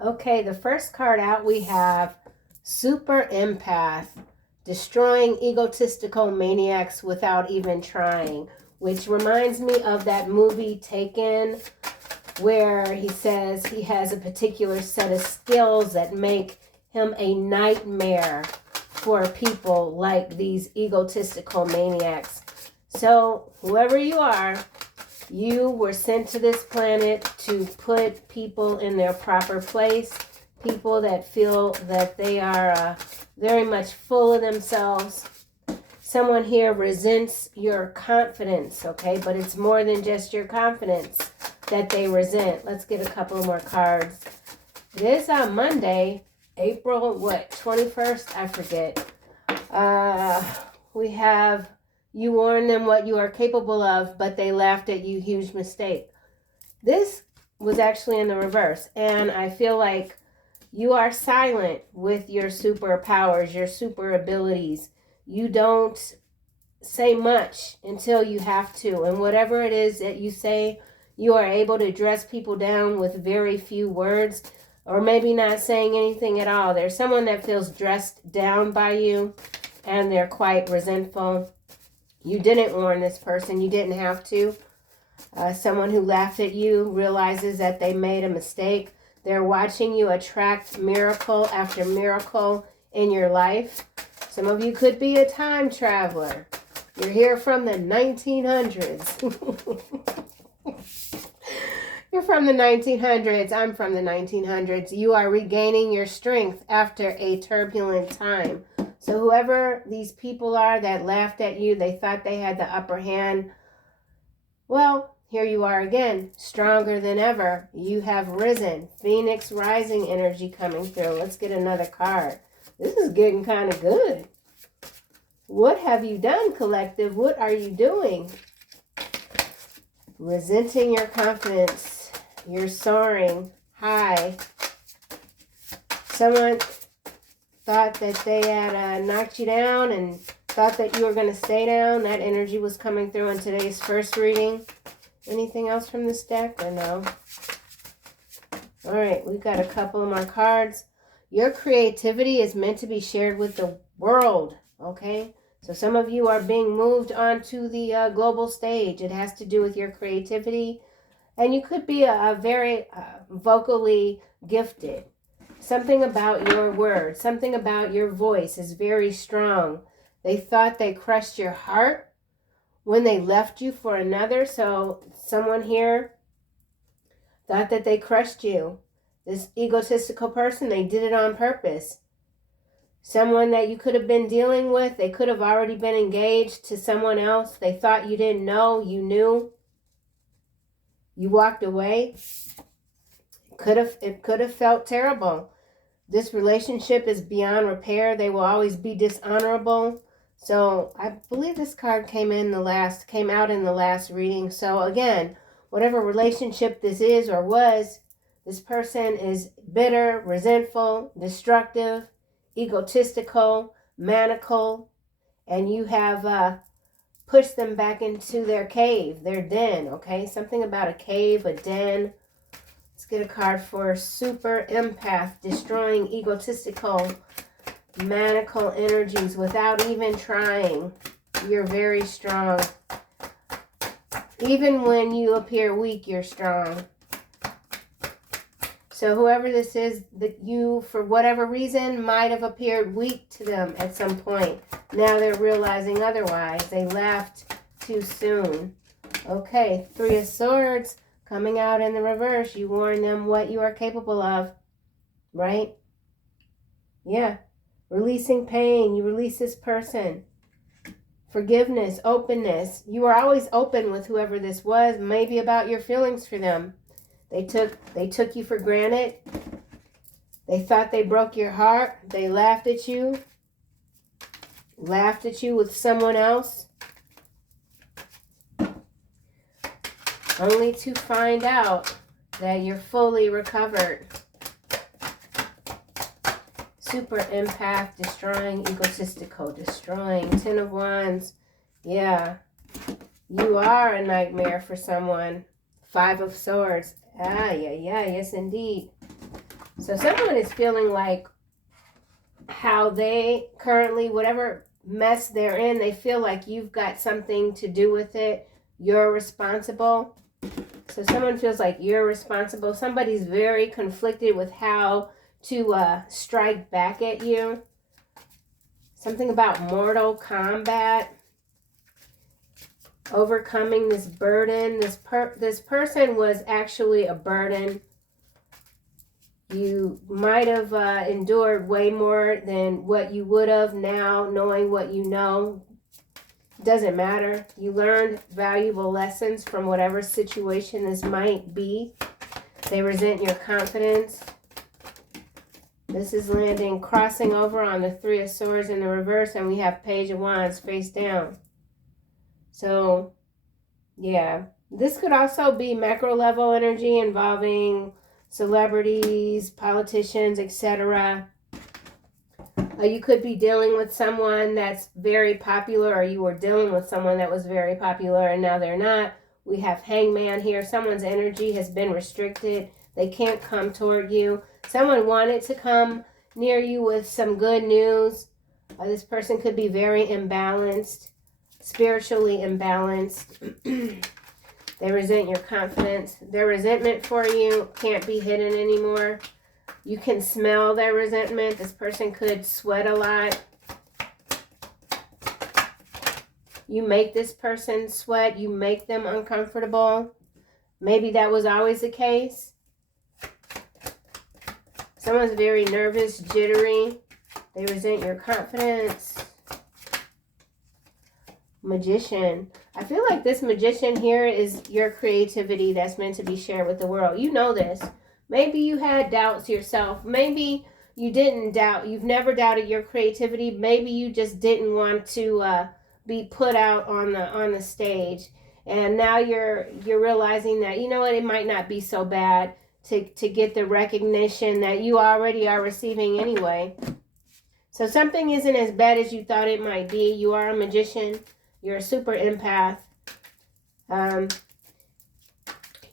Okay, the first card out we have Super Empath, destroying egotistical maniacs without even trying, which reminds me of that movie Taken, where he says he has a particular set of skills that make him a nightmare for people like these egotistical maniacs. So, whoever you are, you were sent to this planet to put people in their proper place, people that feel that they are very much full of themselves. Someone here resents your confidence, okay? But it's more than just your confidence that they resent. Let's get a couple more cards. It is on Monday, April, 21st? I forget. We have, you warned them what you are capable of, but they laughed at you. Huge mistake. This was actually in the reverse. And I feel like you are silent with your superpowers, your super abilities. You don't say much until you have to. And whatever it is that you say, you are able to dress people down with very few words, or maybe not saying anything at all. There's someone that feels dressed down by you, and they're quite resentful. You didn't warn this person. You didn't have to. Someone who laughed at you realizes that they made a mistake. They're watching you attract miracle after miracle in your life. Some of you could be a time traveler. You're here from the 1900s. You're from the 1900s. I'm from the 1900s. You are regaining your strength after a turbulent time. So whoever these people are that laughed at you, they thought they had the upper hand. Well, here you are again, stronger than ever. You have risen. Phoenix rising energy coming through. Let's get another card. This is getting kind of good. What have you done, collective? What are you doing? Resenting your confidence. You're soaring high. Someone thought that they had knocked you down and thought that you were going to stay down. That energy was coming through in today's first reading. Anything else from this deck or no? All right, we've got a couple more cards. Your creativity is meant to be shared with the world, okay? So some of you are being moved onto the global stage. It has to do with your creativity. And you could be a very vocally gifted. Something about your words, something about your voice is very strong. They thought they crushed your heart when they left you for another. So someone here thought that they crushed you. This egotistical person, they did it on purpose. Someone that you could have been dealing with, they could have already been engaged to someone else. They thought you didn't know, you knew. You walked away. It could have felt terrible. This relationship is beyond repair. They will always be dishonorable. So I believe this card came out in the last reading. So again, whatever relationship this is or was, this person is bitter, resentful, destructive, egotistical, maniacal, and you have pushed them back into their cave, their den, okay? Something about a cave, a den. Let's get a card for Super Empath, destroying egotistical, maniacal energies without even trying. You're very strong. Even when you appear weak, you're strong. So whoever this is, that you, for whatever reason, might have appeared weak to them at some point. Now they're realizing otherwise. They laughed too soon. Okay, Three of Swords coming out in the reverse. You warn them what you are capable of, right? Yeah. Releasing pain. You release this person. Forgiveness, openness. You were always open with whoever this was, maybe about your feelings for them. They took you for granted. They thought they broke your heart. They laughed at you. Laughed at you with someone else. Only to find out that you're fully recovered. Super Empath, destroying egotistical, destroying. Ten of Wands. Yeah. You are a nightmare for someone. Five of Swords. Ah, yeah, yes indeed. So someone is feeling like how they currently, whatever mess they're in, they feel like you've got something to do with it. You're responsible. So someone feels like you're responsible. Somebody's very conflicted with how to strike back at you. Something about mortal combat. Overcoming this burden. This person was actually a burden. You might have endured way more than what you would have now, knowing what you know. Doesn't matter. You learned valuable lessons from whatever situation this might be. They resent your confidence. This is landing, crossing over on the Three of Swords in the reverse, and we have Page of Wands face down. So, yeah. This could also be macro level energy involving celebrities, politicians, etc. You could be dealing with someone that's very popular, or you were dealing with someone that was very popular and now they're not. We have Hangman here. Someone's energy has been restricted. They can't come toward you. Someone wanted to come near you with some good news. This person could be very imbalanced, spiritually imbalanced. They resent your confidence. Their resentment for you can't be hidden anymore. You can smell their resentment. This person could sweat a lot. You make this person sweat. You make them uncomfortable. Maybe that was always the case. Someone's very nervous, jittery. They resent your confidence. Magician. I feel like this magician here is your creativity that's meant to be shared with the world. You know this. Maybe you had doubts yourself. Maybe you didn't doubt. You've never doubted your creativity. Maybe you just didn't want to be put out on the stage. And now you're realizing that, you know what, it might not be so bad to get the recognition that you already are receiving anyway. So something isn't as bad as you thought it might be. You are a magician. You're a super empath.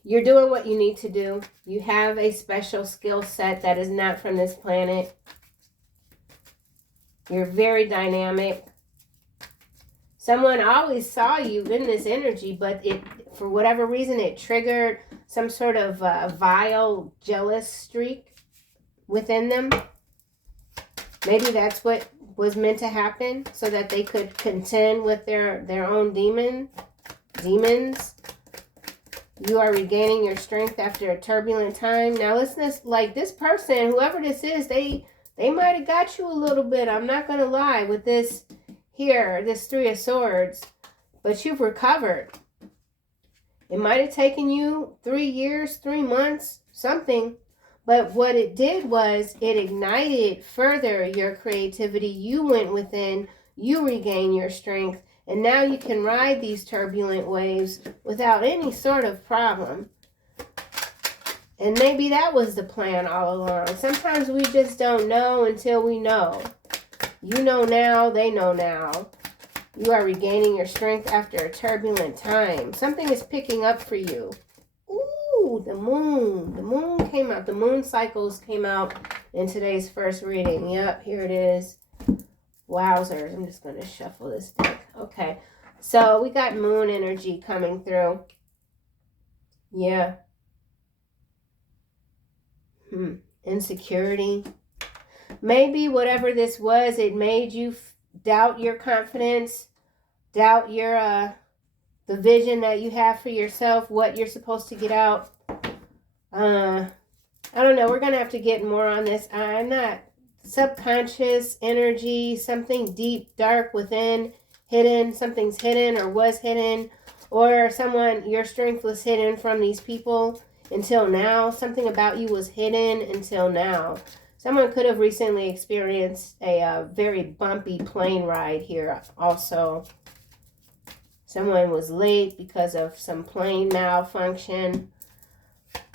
You're doing what you need to do. You have a special skill set that is not from this planet. You're very dynamic. Someone always saw you in this energy, but for whatever reason, it triggered some sort of vile, jealous streak within them. Maybe that's what was meant to happen, so that they could contend with their own demons. You are regaining your strength after a turbulent time. Now listen, like this person, whoever this is, they might have got you a little bit. I'm not going to lie with this here, this Three of Swords. But you've recovered. It might have taken you 3 years, 3 months, something. But what it did was it ignited further your creativity. You went within. You regained your strength. And now you can ride these turbulent waves without any sort of problem. And maybe that was the plan all along. Sometimes we just don't know until we know. You know now, they know now. You are regaining your strength after a turbulent time. Something is picking up for you. Ooh, the moon. The moon came out. The moon cycles came out in today's first reading. Yep, here it is. Wowzers. I'm just going to shuffle this deck. Okay. So we got moon energy coming through. Yeah. Insecurity. Maybe whatever this was, it made you doubt your confidence, doubt your the vision that you have for yourself, what you're supposed to get out. I don't know. We're going to have to get more on this. I'm not subconscious energy, something deep, dark within, hidden, something's hidden or was hidden, or someone, your strength was hidden from these people until now. Something about you was hidden until now. Someone could have recently experienced a very bumpy plane ride here also. Someone was late because of some plane malfunction.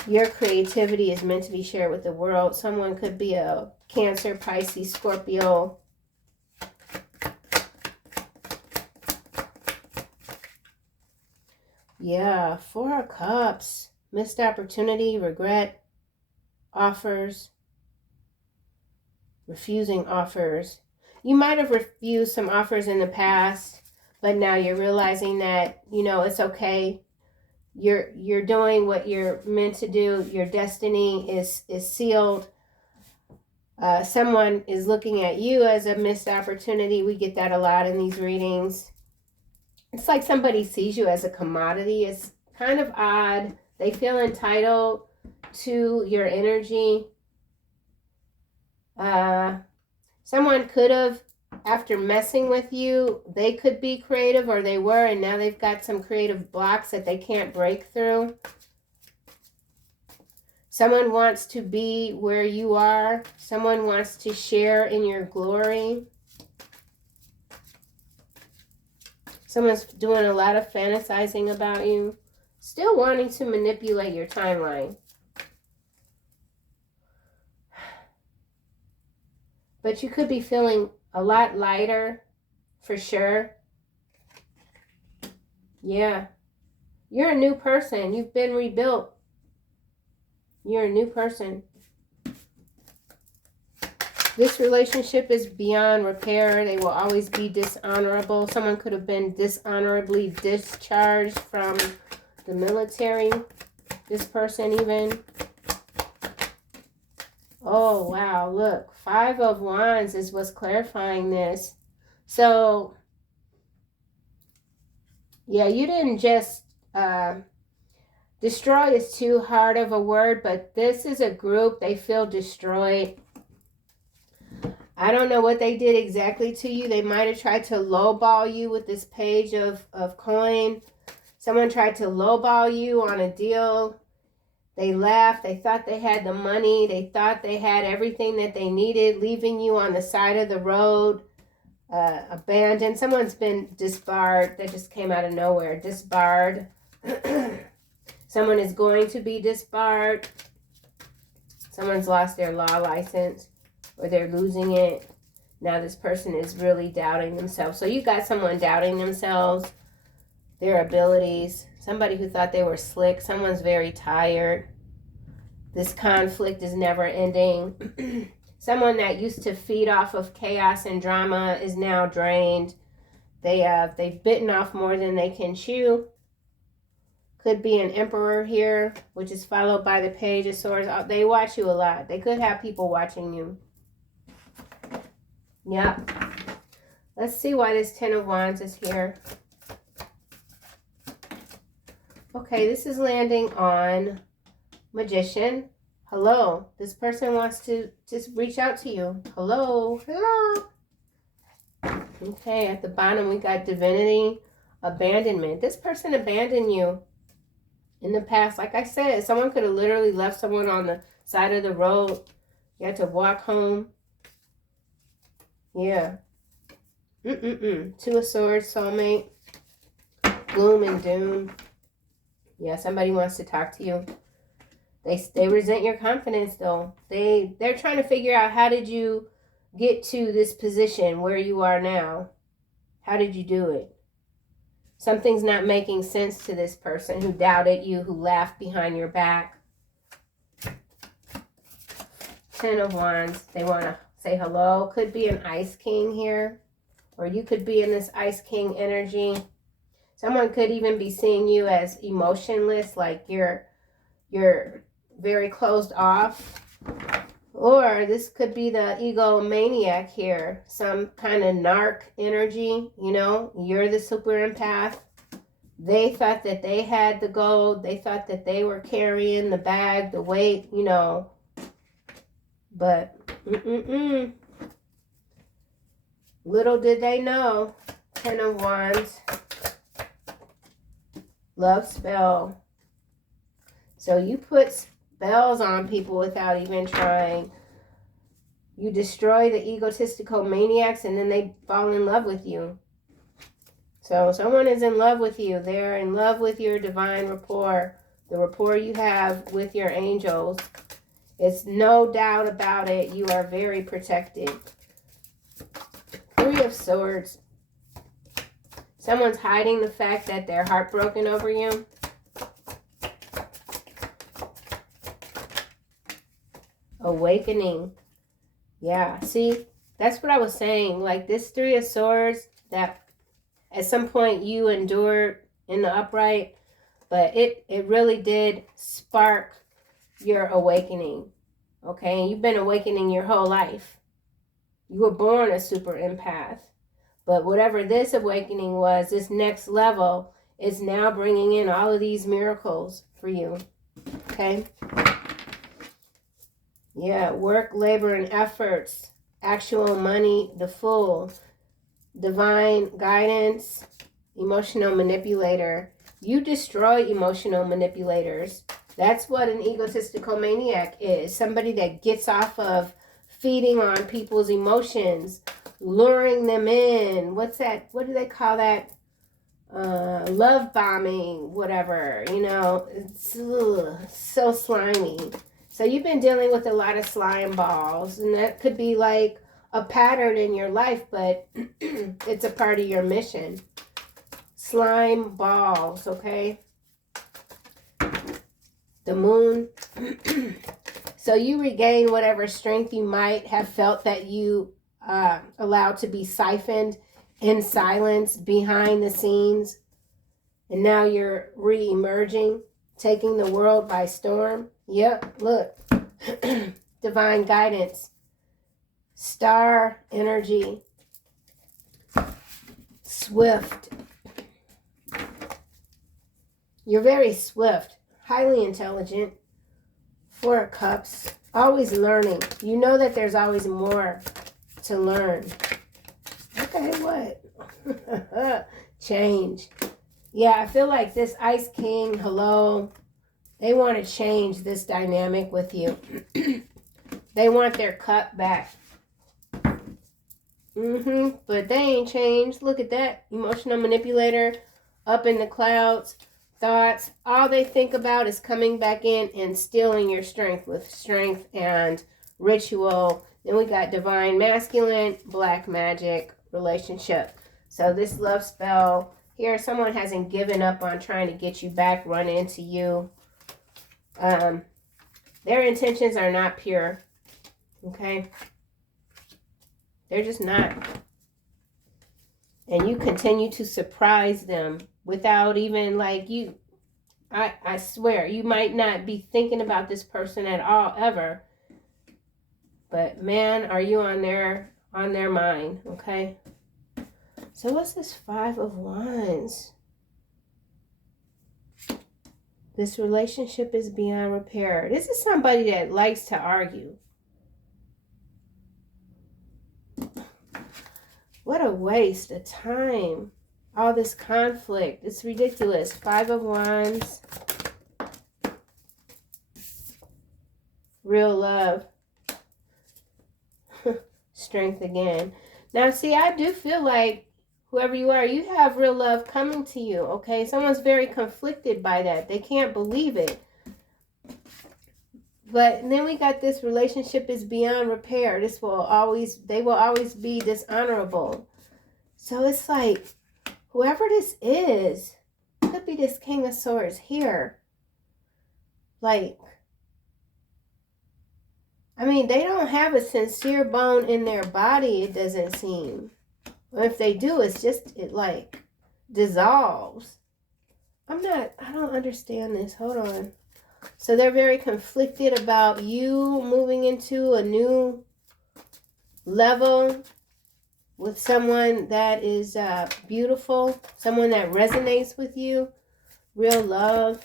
Your creativity is meant to be shared with the world. Someone could be a Cancer, Pisces, Scorpio. Yeah, 4 of Cups. Missed opportunity, regret, offers. Refusing offers. You might have refused some offers in the past, but now you're realizing that, you know, it's okay. You're doing what you're meant to do. Your destiny is sealed. Someone is looking at you as a missed opportunity. We get that a lot in these readings. It's like somebody sees you as a commodity. It's kind of odd. They feel entitled to your energy. Someone could have, after messing with you, they could be creative, or they were, and now they've got some creative blocks that they can't break through. Someone wants to be where you are. Someone wants to share in your glory. Someone's doing a lot of fantasizing about you. Still wanting to manipulate your timeline. But you could be feeling a lot lighter, for sure. Yeah. You're a new person. You've been rebuilt. You're a new person. This relationship is beyond repair. They will always be dishonorable. Someone could have been dishonorably discharged from the military. This person even. Oh, wow. Look, 5 of Wands is what's clarifying this. So, yeah, you didn't just... destroy is too hard of a word, but this is a group. They feel destroyed. I don't know what they did exactly to you. They might have tried to lowball you with this page of coin. Someone tried to lowball you on a deal. They laughed. They thought they had the money. They thought they had everything that they needed, leaving you on the side of the road, abandoned. Someone's been disbarred. That just came out of nowhere. Disbarred. Someone is going to be disbarred. Someone's lost their law license, or they're losing it. Now this person is really doubting themselves. So you got someone doubting themselves, their abilities. Somebody who thought they were slick. Someone's very tired. This conflict is never ending. Someone that used to feed off of chaos and drama is now drained. They've bitten off more than they can chew. Could be an emperor here, which is followed by the page of swords. They watch you a lot. They could have people watching you. Yep. Let's see why this 10 of Wands is here. Okay, this is landing on Magician. Hello. This person wants to just reach out to you. Hello. Hello. Okay, at the bottom we got Divinity, Abandonment. This person abandoned you in the past. Like I said, someone could have literally left someone on the side of the road. You had to walk home. Yeah. 2 of Swords, soulmate. Gloom and doom. Yeah, somebody wants to talk to you. They resent your confidence, though. They're trying to figure out, how did you get to this position where you are now? How did you do it? Something's not making sense to this person who doubted you, who laughed behind your back. 10 of Wands. They want to say hello. Could be an Ice King here. Or you could be in this Ice King energy. Someone could even be seeing you as emotionless, like you're very closed off. Or this could be the egomaniac here. Some kind of narc energy, you know. You're the super empath. They thought that they had the gold. They thought that they were carrying the bag, the weight, you know. But, little did they know. 10 of Wands. Love spell. So you put spells on people without even trying. You destroy the egotistical maniacs, and then they fall in love with you. So someone is in love with you. They're in love with your divine rapport. The rapport you have with your angels. It's no doubt about it. You are very protected. 3 of Swords. Someone's hiding the fact that they're heartbroken over you. Awakening. Yeah, see, that's what I was saying. Like this Three of Swords that at some point you endured in the upright, but it really did spark your awakening. Okay, and you've been awakening your whole life. You were born a super empath. But whatever this awakening was, this next level is now bringing in all of these miracles for you. Okay? Yeah, work, labor, and efforts. Actual money, the Fool. Divine guidance, emotional manipulator. You destroy emotional manipulators. That's what an egotistical maniac is. Somebody that gets off of feeding on people's emotions, luring them in. What's that? What do they call that? Love bombing, whatever. You know, it's so slimy. So you've been dealing with a lot of slime balls, and that could be like a pattern in your life, but it's a part of your mission. Slime balls, okay? The Moon. So you regain whatever strength you might have felt that you allowed to be siphoned in silence behind the scenes. And now you're re-emerging, taking the world by storm. Yep, look. Divine guidance. Star energy. Swift. You're very swift, highly intelligent. Four of Cups. Always learning. You know that there's always more to learn. Okay, what? Change. Yeah, I feel like this Ice King, hello, they want to change this dynamic with you. They want their cup back. But they ain't changed. Look at that. Emotional manipulator, up in the clouds, thoughts. All they think about is coming back in and stealing your strength with strength and ritual. Then we got divine masculine, black magic, relationship. So this love spell here, someone hasn't given up on trying to get you back, run into you. Their intentions are not pure. Okay? They're just not. And you continue to surprise them without even like you. I swear, you might not be thinking about this person at all ever. But man, are you on their mind, okay? So what's this Five of Wands? This relationship is beyond repair. This is somebody that likes to argue. What a waste of time. All this conflict. It's ridiculous. Five of Wands. Real love. Strength again. Now, see, I do feel like whoever you are, you have real love coming to you, okay? Someone's very conflicted by that. They can't believe it. But then we got this relationship is beyond repair. They will always be dishonorable. So it's like, whoever this is, could be this King of Swords here. Like, I mean, they don't have a sincere bone in their body, it doesn't seem. Or if they do, it's just, it like dissolves. I don't understand this. Hold on. So they're very conflicted about you moving into a new level with someone that is beautiful, someone that resonates with you, real love.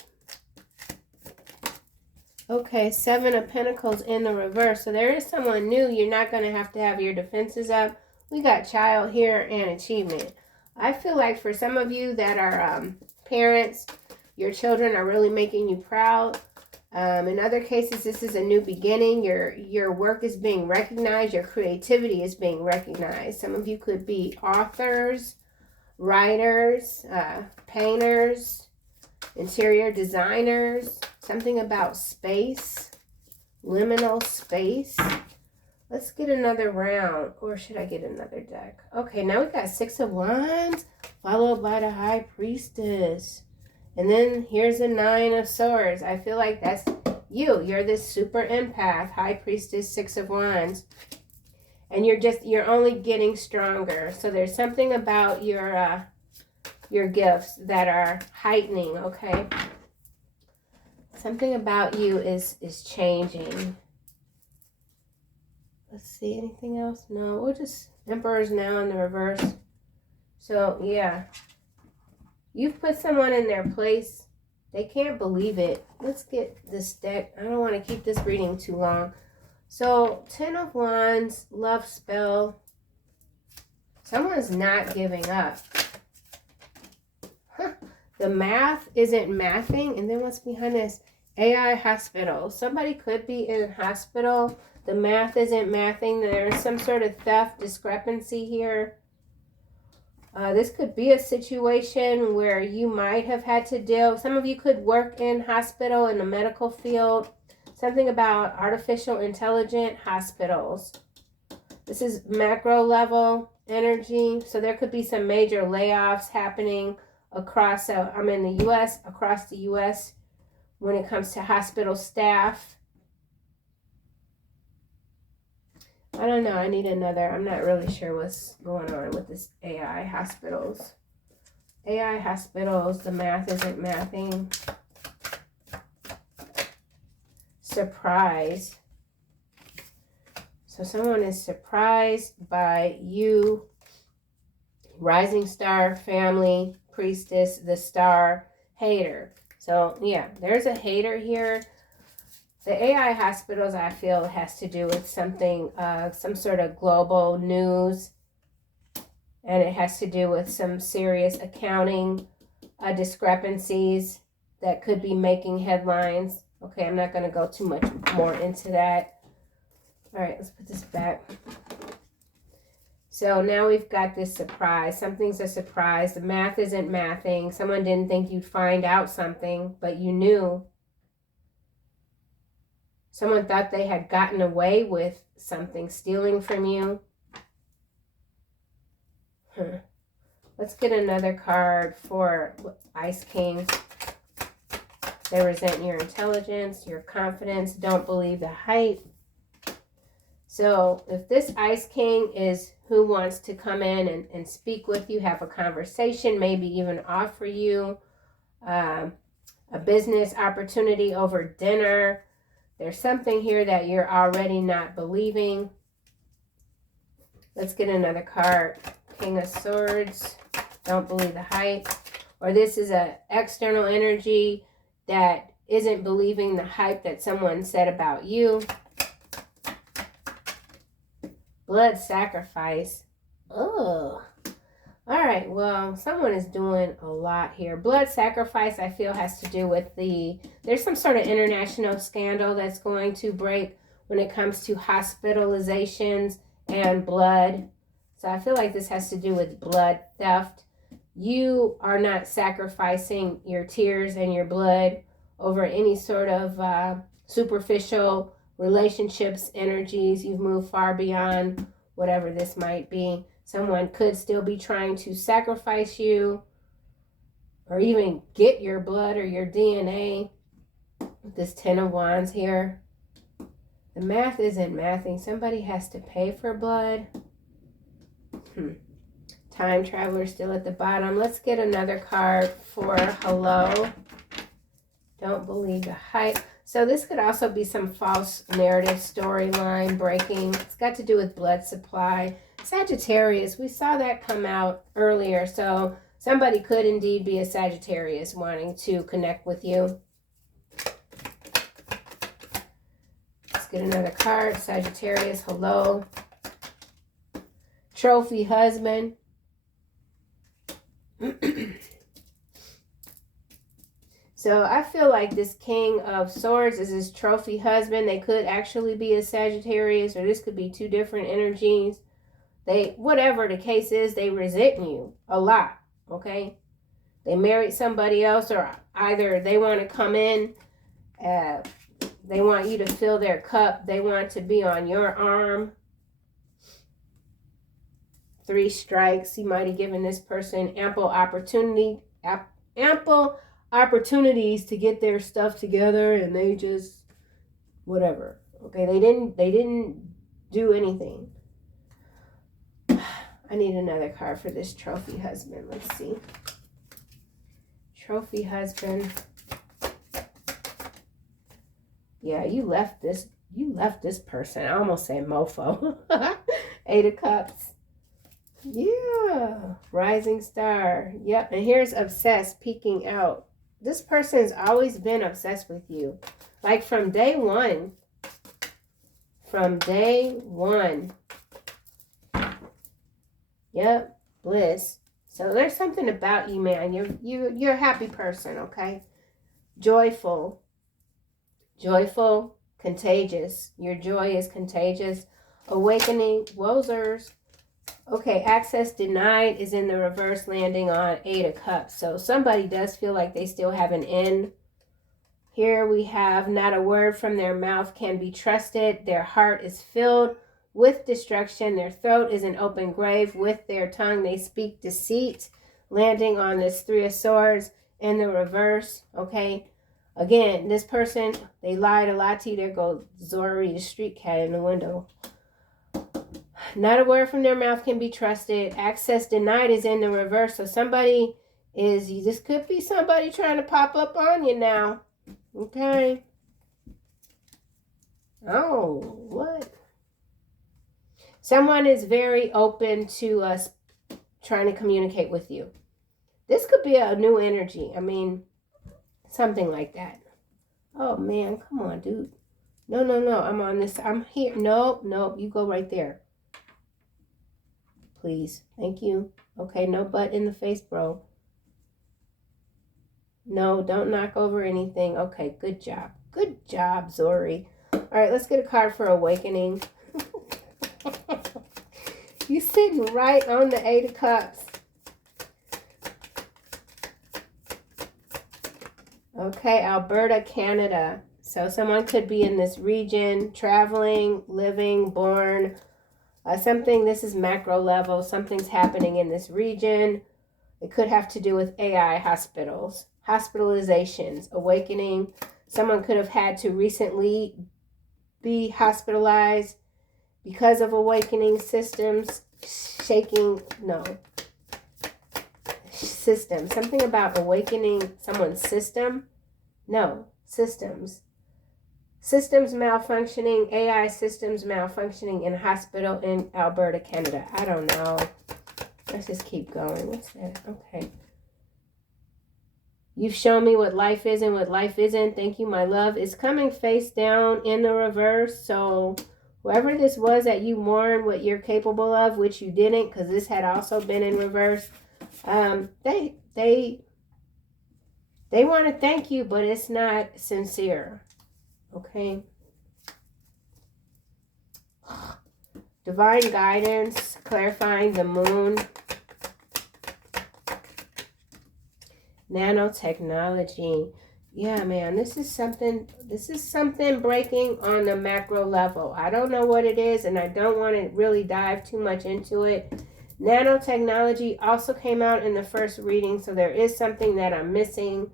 Okay, Seven of Pentacles in the reverse. So there is someone new. You're not going to have your defenses up. We got child here and achievement. I feel like for some of you that are parents, your children are really making you proud. In other cases, this is a new beginning. Your work is being recognized. Your creativity is being recognized. Some of you could be authors, writers, painters, interior designers, something about space, liminal space. Let's get another round, or should I get another deck? Okay, now we got Six of Wands, followed by the High Priestess. And then here's a Nine of Swords. I feel like that's you. You're this super empath, High Priestess, Six of Wands. And you're only getting stronger. So there's something about your gifts that are heightening, okay? Something about you is changing. Let's see, anything else? No, we'll just, Emperor's now in the reverse. So, yeah. You've put someone in their place. They can't believe it. Let's get this deck. I don't want to keep this reading too long. So, 10 of Wands, love spell. Someone's not giving up. Huh. The math isn't mathing. And then what's behind this? AI hospital. Somebody could be in a hospital. The math isn't mathing. There's some sort of theft discrepancy here. This could be a situation where you might have had to deal. Some of you could work in hospital in the medical field. Something about artificial intelligent hospitals. This is macro level energy. So there could be some major layoffs happening across, I'm in the U.S., across the U.S. when it comes to hospital staff. I don't know. I need another. I'm not really sure what's going on with this AI hospitals. AI hospitals, the math isn't mathing. Surprise. So someone is surprised by you. Rising star, family, priestess, the star, hater. So yeah, there's a hater here. The AI hospitals, I feel, has to do with something, some sort of global news. And it has to do with some serious accounting discrepancies that could be making headlines. Okay, I'm not going to go too much more into that. All right, let's put this back. So now we've got this surprise. Something's a surprise. The math isn't mathing. Someone didn't think you'd find out something, but you knew. Someone thought they had gotten away with something, stealing from you. Let's get another card for Ice King. They resent your intelligence, your confidence, don't believe the hype. So if this Ice King is who wants to come in and speak with you, have a conversation, maybe even offer you a business opportunity over dinner, there's something here that you're already not believing. Let's get another card. King of Swords. Don't believe the hype. Or this is an external energy that isn't believing the hype that someone said about you. Blood sacrifice. Oh. All right, well, someone is doing a lot here. Blood sacrifice, I feel, has to do with there's some sort of international scandal that's going to break when it comes to hospitalizations and blood. So I feel like this has to do with blood theft. You are not sacrificing your tears and your blood over any sort of superficial relationships, energies. You've moved far beyond whatever this might be. Someone could still be trying to sacrifice you or even get your blood or your DNA. This 10 of Wands here. The math isn't mathing. Somebody has to pay for blood. Time traveler still at the bottom. Let's get another card for hello. Don't believe the hype. So this could also be some false narrative storyline breaking. It's got to do with blood supply. Sagittarius, we saw that come out earlier. So somebody could indeed be a Sagittarius wanting to connect with you. Let's get another card. Sagittarius, hello. Trophy husband. So I feel like this King of Swords is his trophy husband. They could actually be a Sagittarius, or this could be two different energies. Whatever the case is, they resent you a lot, okay? They married somebody else, or either they want to come in, they want you to fill their cup, they want to be on your arm. 3 strikes. You might have given this person ample opportunities to get their stuff together, and they just whatever. Okay, they didn't do anything. I need another card for this trophy husband. Let's see. Trophy husband. Yeah, you left this person. I almost said mofo. 8 of Cups. Yeah. Rising star. Yep. And here's obsessed, peeking out. This person's always been obsessed with you. Like from day one. From day one. Yep. Bliss. So there's something about you, man. You're a happy person, okay? Joyful. Joyful. Contagious. Your joy is contagious. Awakening. Wozers. Okay, access denied is in the reverse, landing on 8 of Cups. So somebody does feel like they still have an end. Here we have not a word from their mouth can be trusted. Their heart is filled with destruction. Their throat is an open grave. With their tongue they speak deceit. Landing on this 3 of Swords in the reverse. Okay, again, this person, they lied a lot to you. There goes Zori, the street cat, in the window. Not a word from their mouth can be trusted. Access denied is in the reverse. So somebody is, this could be somebody trying to pop up on you now. Okay. Oh, what? Someone is very open to us trying to communicate with you. This could be a new energy. I mean, something like that. Oh, man. Come on, dude. No. I'm on this. I'm here. Nope. You go right there. Please. Thank you. Okay, no butt in the face, bro. No, don't knock over anything. Okay, good job. Good job, Zori. All right, let's get a card for awakening. You sitting right on the 8 of Cups. Okay, Alberta, Canada. So someone could be in this region, traveling, living, born. Something, this is macro level. Something's happening in this region. It could have to do with AI hospitals, hospitalizations, awakening. Someone could have had to recently be hospitalized because of awakening systems, shaking, no. System, something about awakening someone's system. No, systems. Systems malfunctioning, AI systems malfunctioning in a hospital in Alberta, Canada. I don't know. Let's just keep going. What's that? Okay. You've shown me what life is and what life isn't. Thank you, my love. It's coming face down in the reverse. So whoever this was that you mourned what you're capable of, which you didn't, because this had also been in reverse. They want to thank you, but it's not sincere. Okay. Divine guidance, clarifying the moon. Nanotechnology. Yeah, man, this is something breaking on the macro level. I don't know what it is, and I don't want to really dive too much into it. Nanotechnology also came out in the first reading, so there is something that I'm missing.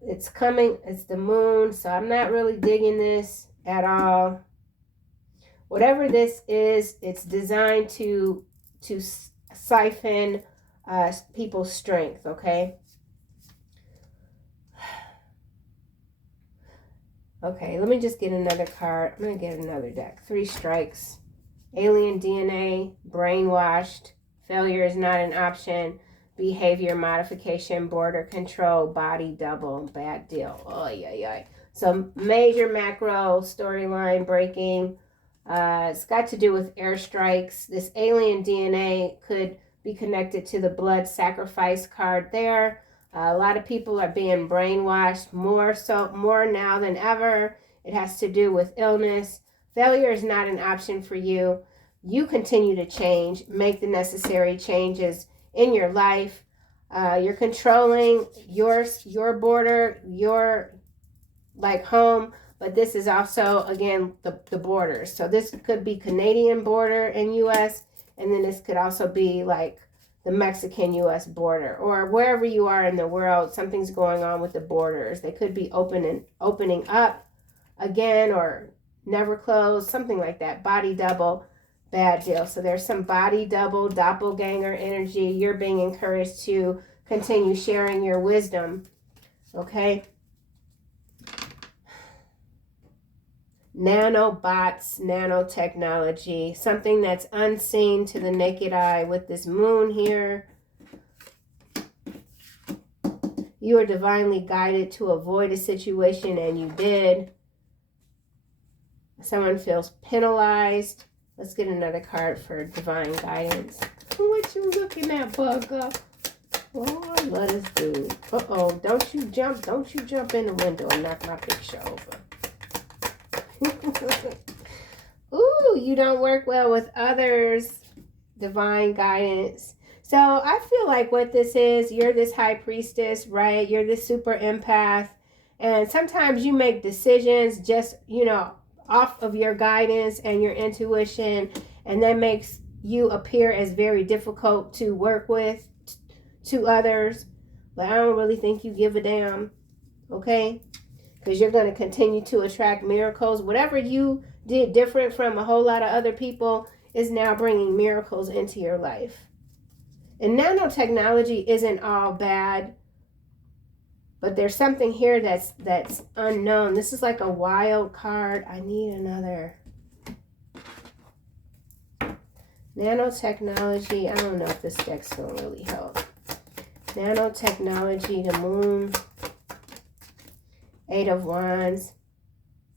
It's coming, it's the moon, so I'm not really digging this at all. Whatever this is, it's designed to siphon people's strength, okay? Okay, let me just get another card. I'm going to get another deck. 3 strikes. Alien DNA, brainwashed, failure is not an option, behavior modification, border control, body double, bad deal. Oh, yeah. So major macro storyline breaking. It's got to do with airstrikes. This alien DNA could be connected to the blood sacrifice card there. A lot of people are being brainwashed, more now than ever. It has to do with illness. Failure is not an option for you. You continue to change, make the necessary changes in your life. You're controlling your border, your like home, but this is also, again, the borders. So this could be Canadian border and U.S., and then this could also be like the Mexican-U.S. border, or wherever you are in the world, something's going on with the borders. They could be opening up again, or never close, something like that. Body double, bad deal. So there's some body double, doppelganger energy. You're being encouraged to continue sharing your wisdom, okay? Nanobots, nanotechnology, something that's unseen to the naked eye with this moon here. You were divinely guided to avoid a situation, and you did. Someone feels penalized. Let's get another card for divine guidance. What you looking at, Bugger? Oh, let us do. Uh-oh, don't you jump in the window and knock my picture over. Ooh, you don't work well with others. Divine guidance. So I feel like what this is, you're this high priestess, right? You're this super empath. And sometimes you make decisions just, you know, off of your guidance and your intuition. And that makes you appear as very difficult to work with to others. But I don't really think you give a damn, okay? Because you're going to continue to attract miracles. Whatever you did different from a whole lot of other people is now bringing miracles into your life. And nanotechnology isn't all bad, but there's something here that's unknown. This is like a wild card. I need another. Nanotechnology. I don't know if this deck's going to really help. Nanotechnology, the moon. 8 of Wands.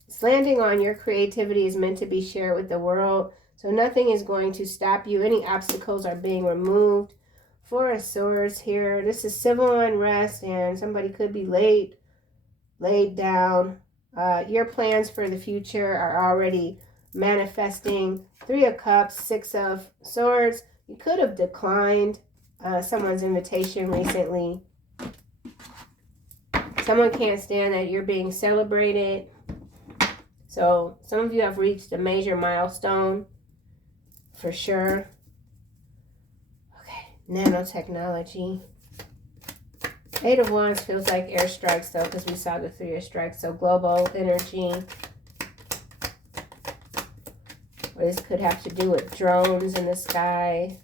It's landing on your creativity is meant to be shared with the world. So nothing is going to stop you. Any obstacles are being removed. 4 of Swords here. This is civil unrest and somebody could be laid down. Your plans for the future are already manifesting. 3 of Cups, 6 of Swords. You could have declined someone's invitation recently. Someone can't stand that you're being celebrated. So some of you have reached a major milestone for sure. Nanotechnology. 8 of Wands feels like airstrikes though, because we saw the 3 of strikes. So global energy. Or this could have to do with drones in the sky.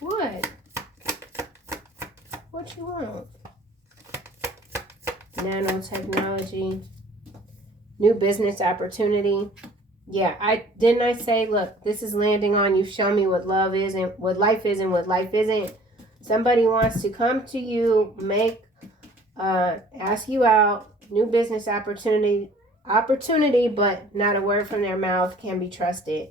What? What you want? Nanotechnology. New business opportunity. Yeah, I say, look, this is landing on you. Show me what love is and what life is and what life isn't. Somebody wants to come to you, ask you out, new business opportunity, but not a word from their mouth can be trusted.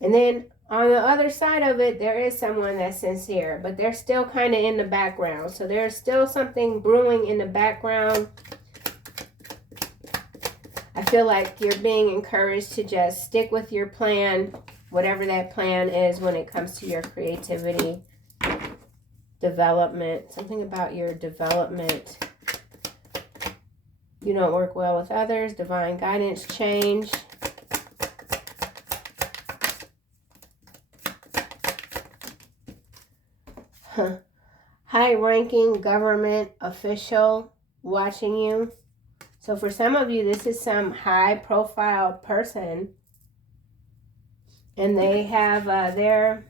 And then on the other side of it, there is someone that's sincere, but they're still kind of in the background. So there's still something brewing in the background. I feel like you're being encouraged to just stick with your plan, whatever that plan is when it comes to your creativity, development, something about your development. You don't work well with others, divine guidance, change. High-ranking government official watching you. So for some of you, this is some high-profile person, and they have their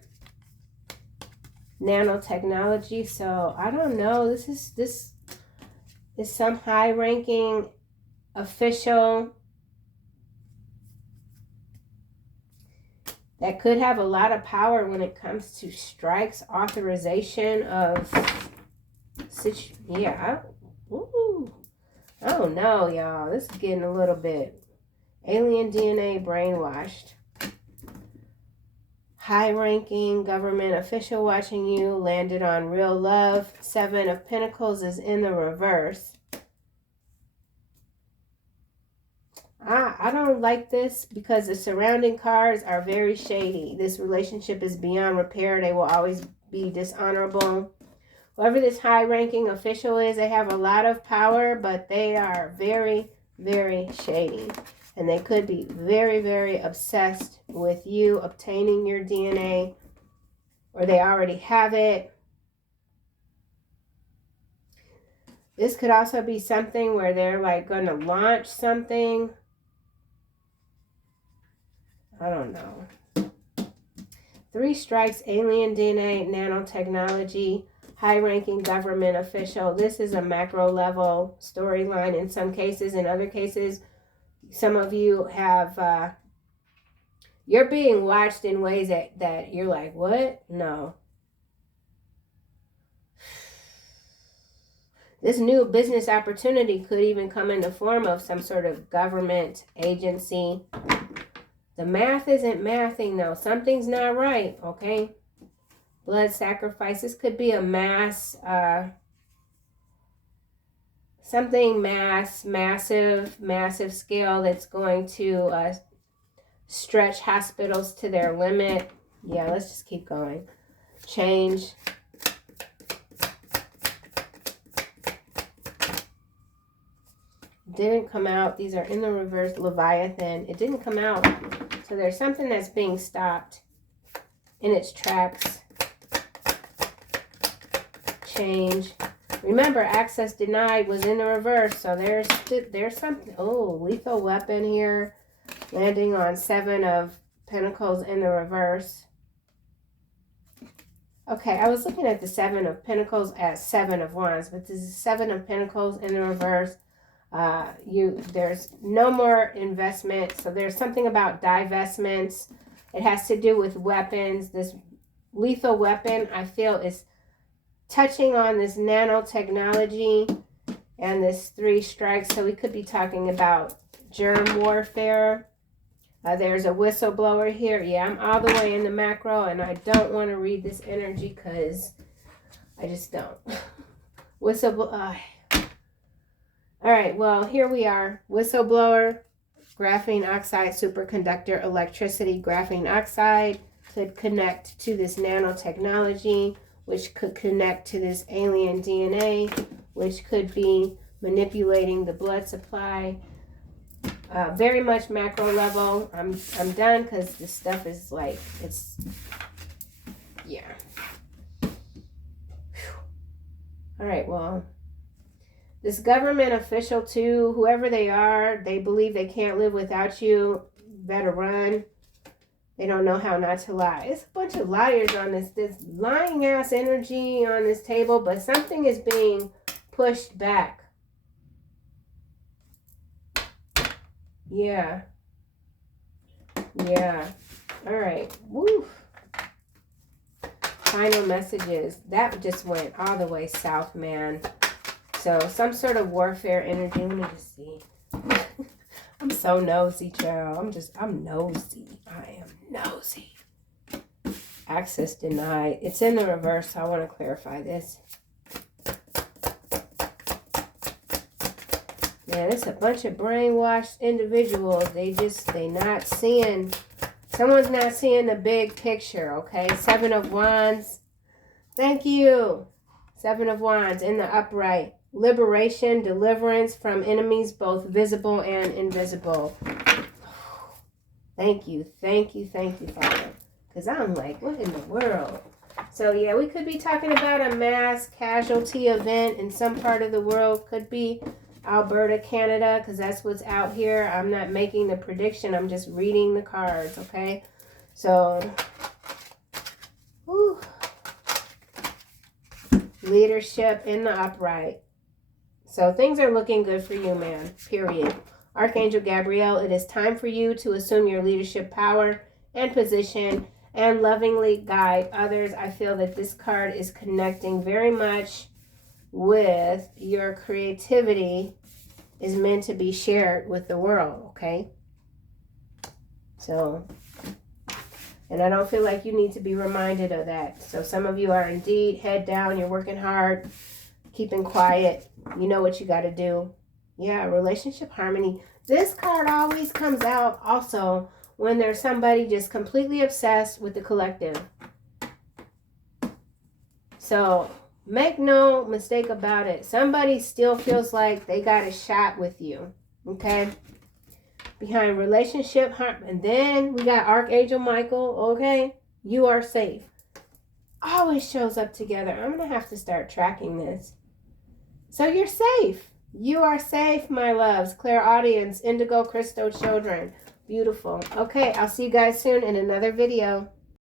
nanotechnology. So I don't know. This is some high-ranking official that could have a lot of power when it comes to strikes, authorization of I don't know, y'all. This is getting a little bit alien DNA brainwashed. High-ranking government official watching you, landed on real love. 7 of Pentacles is in the reverse. I don't like this because the surrounding cards are very shady. This relationship is beyond repair. They will always be dishonorable. Whoever this high-ranking official is, they have a lot of power, but they are very, very shady. And they could be very, very obsessed with you obtaining your DNA, or they already have it. This could also be something where they're like going to launch something. I don't know. 3 strikes, alien DNA, nanotechnology, high-ranking government official. This is a macro-level storyline in some cases. In other cases, some of you have, you're being watched in ways that you're like, what? No. This new business opportunity could even come in the form of some sort of government agency. The math isn't mathing, though. Something's not right, okay? Blood sacrifices could be a mass, something massive scale that's going to stretch hospitals to their limit. Yeah, let's just keep going. Change. Didn't come out. These are in the reverse. Leviathan. It didn't come out. So there's something that's being stopped in its tracks. Change. Remember, access denied was in the reverse. So there's something. Oh, lethal weapon here. Landing on 7 of Pentacles in the reverse. Okay, I was looking at the 7 of Pentacles as 7 of Wands, but this is 7 of Pentacles in the reverse. There's no more investment, so there's something about divestments. It has to do with weapons. This lethal weapon, I feel, is touching on this nanotechnology and this 3 strikes. So we could be talking about germ warfare. There's a whistleblower here. Yeah, I'm all the way in the macro, and I don't want to read this energy because I just don't. Whistleblower. All right, well, here we are. Whistleblower, graphene oxide, superconductor, electricity. Graphene oxide could connect to this nanotechnology, which could connect to this alien DNA, which could be manipulating the blood supply. Very much macro level. I'm done because this stuff is like, it's, yeah. Whew. All right, well, this government official too, whoever they are, they believe they can't live without you. Better run. They don't know how not to lie. It's a bunch of liars on this lying ass energy on this table, but something is being pushed back. Yeah. Yeah. All right. Woo. Final messages. That just went all the way south, man. So some sort of warfare energy. Let me just see. I'm so nosy, child. I'm nosy. I am nosy. Access denied. It's in the reverse, so I want to clarify this. Man, it's a bunch of brainwashed individuals. They not seeing, someone's not seeing the big picture, okay? 7 of Wands. Thank you. 7 of Wands in the upright. Liberation, deliverance from enemies, both visible and invisible. Thank you, Father. Because I'm like, what in the world? So, yeah, we could be talking about a mass casualty event in some part of the world. Could be Alberta, Canada, because that's what's out here. I'm not making the prediction. I'm just reading the cards, okay? So, whew. Leadership in the upright. So things are looking good for you, man, period. Archangel Gabriel, it is time for you to assume your leadership power and position and lovingly guide others. I feel that this card is connecting very much with your creativity is meant to be shared with the world, okay? So, and I don't feel like you need to be reminded of that. So some of you are indeed head down, you're working hard, keeping quiet. You know what you got to do. Yeah, relationship harmony. This card always comes out also when there's somebody just completely obsessed with the collective. So make no mistake about it. Somebody still feels like they got a shot with you. Okay? Behind relationship harm. And then we got Archangel Michael. Okay? You are safe. Always shows up together. I'm going to have to start tracking this. So you're safe. You are safe, my loves. Clairaudience, indigo, crystal children. Beautiful. Okay, I'll see you guys soon in another video.